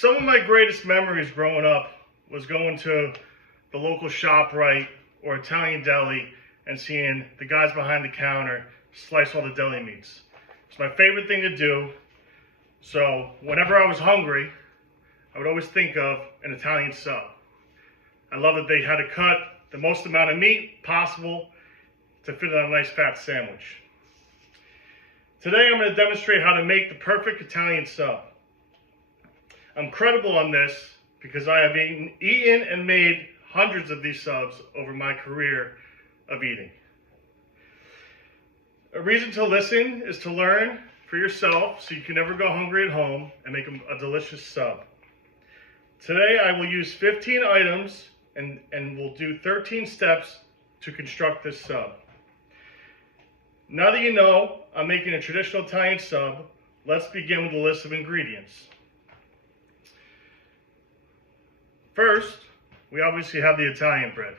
Some of my greatest memories growing up was going to the local ShopRite or Italian deli and seeing the guys behind the counter slice all the deli meats. It's my favorite thing to do. So whenever I was hungry, I would always think of an Italian sub. I love that they had to cut the most amount of meat possible to fit on a nice fat sandwich. Today I'm going to demonstrate how to make the perfect Italian sub. I'm credible on this because I have eaten and made hundreds of these subs over my career of eating. A reason to listen is to learn for yourself so you can never go hungry at home and make a delicious sub. Today I will use 15 items and we'll do 13 steps to construct this sub. Now that you know I'm making a traditional Italian sub, let's begin with a list of ingredients. First, we obviously have the Italian bread.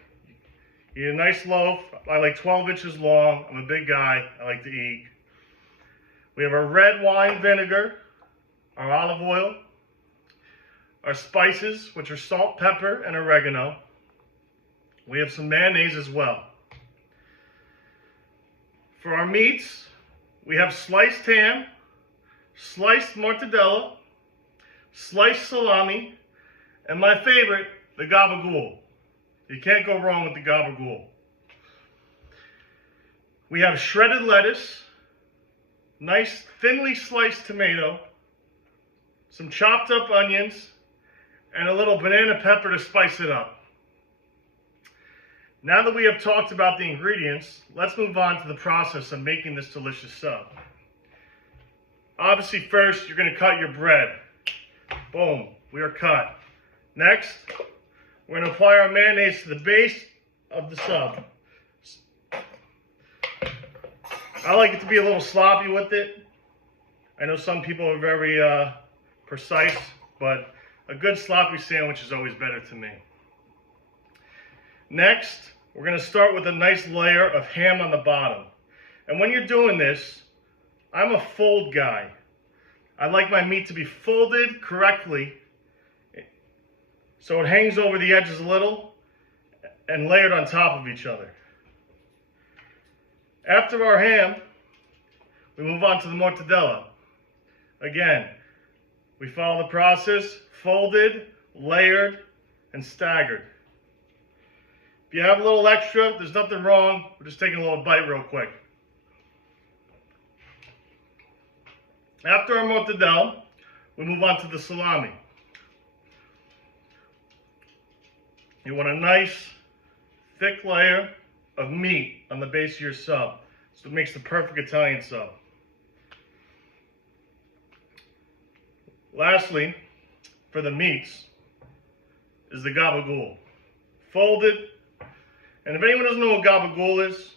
You need a nice loaf. I like 12 inches long. I'm a big guy. I like to eat. We have our red wine vinegar, our olive oil, our spices, which are salt, pepper, and oregano. We have some mayonnaise as well. For our meats, we have sliced ham, sliced mortadella, sliced salami, and my favorite, the gabagool. You can't go wrong with the gabagool. We have shredded lettuce, nice thinly sliced tomato, some chopped up onions, and a little banana pepper to spice it up. Now that we have talked about the ingredients, let's move on to the process of making this delicious sub. Obviously, first, you're going to cut your bread. Boom, we are cut. Next, we're going to apply our mayonnaise to the base of the sub. I like it to be a little sloppy with it. I know some people are very precise, but a good sloppy sandwich is always better to me. Next, we're going to start with a nice layer of ham on the bottom. And when you're doing this, I'm a fold guy. I like my meat to be folded correctly so it hangs over the edges a little and layered on top of each other. After our ham, we move on to the mortadella. Again, we follow the process, folded, layered, and staggered. If you have a little extra, there's nothing wrong. We're just taking a little bite real quick. After our mortadella, we move on to the salami. You want a nice, thick layer of meat on the base of your sub. So it makes the perfect Italian sub. Lastly, for the meats, is the gabagool. Folded. And if anyone doesn't know what gabagool is,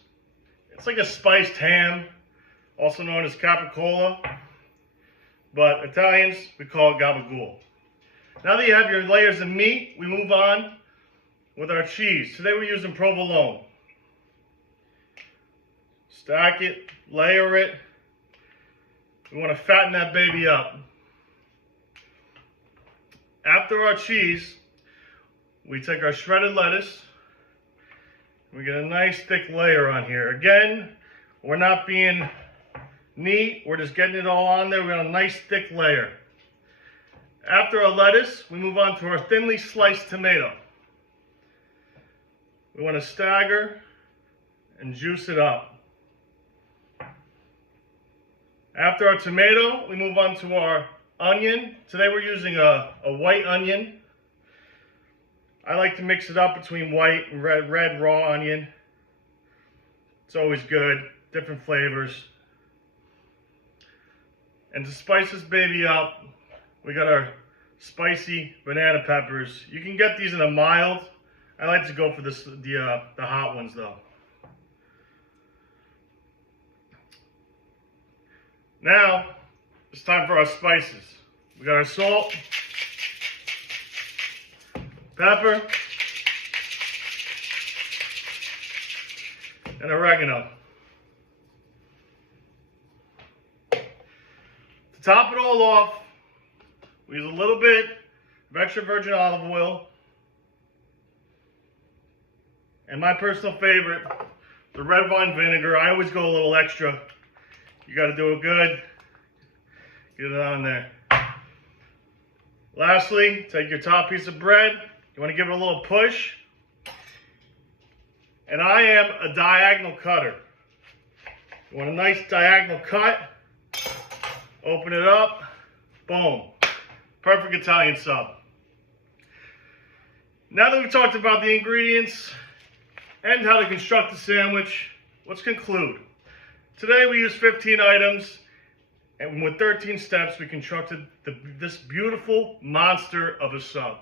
it's like a spiced ham, also known as capicola. But Italians, we call it gabagool. Now that you have your layers of meat, we move on with our cheese. Today we're using provolone. Stack it, layer it. We want to fatten that baby up. After our cheese, we take our shredded lettuce. We get a nice thick layer on here. Again, we're not being neat. We're just getting it all on there. We got a nice thick layer. After our lettuce, we move on to our thinly sliced tomato. We want to stagger and juice it up. After our tomato, we move on to our onion. Today we're using a white onion. I like to mix it up between white and red raw onion. It's always good, different flavors. And to spice this baby up, we got our spicy banana peppers. You can get these in a mild. I like to go for the hot ones though. Now, it's time for our spices. We got our salt, pepper, and oregano. To top it all off, we use a little bit of extra virgin olive oil, and my personal favorite, the red wine vinegar. I always go a little extra. You got to do it good. Get it on there. Lastly, take your top piece of bread. You want to give it a little push. And I am a diagonal cutter. You want a nice diagonal cut. Open it up. Boom. Perfect Italian sub. Now that we've talked about the ingredients and how to construct a sandwich, let's conclude. Today we used 15 items, and with 13 steps we constructed this beautiful monster of a sub.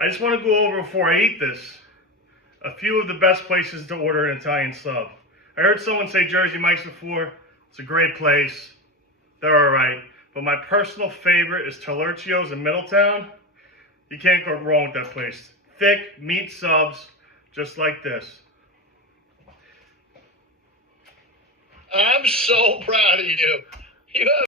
I just want to go over, before I eat this, a few of the best places to order an Italian sub. I heard someone say Jersey Mike's before. It's a great place. They're alright. But my personal favorite is Talercio's in Middletown. You can't go wrong with that place. Thick meat subs, just like this. I'm so proud of you. You have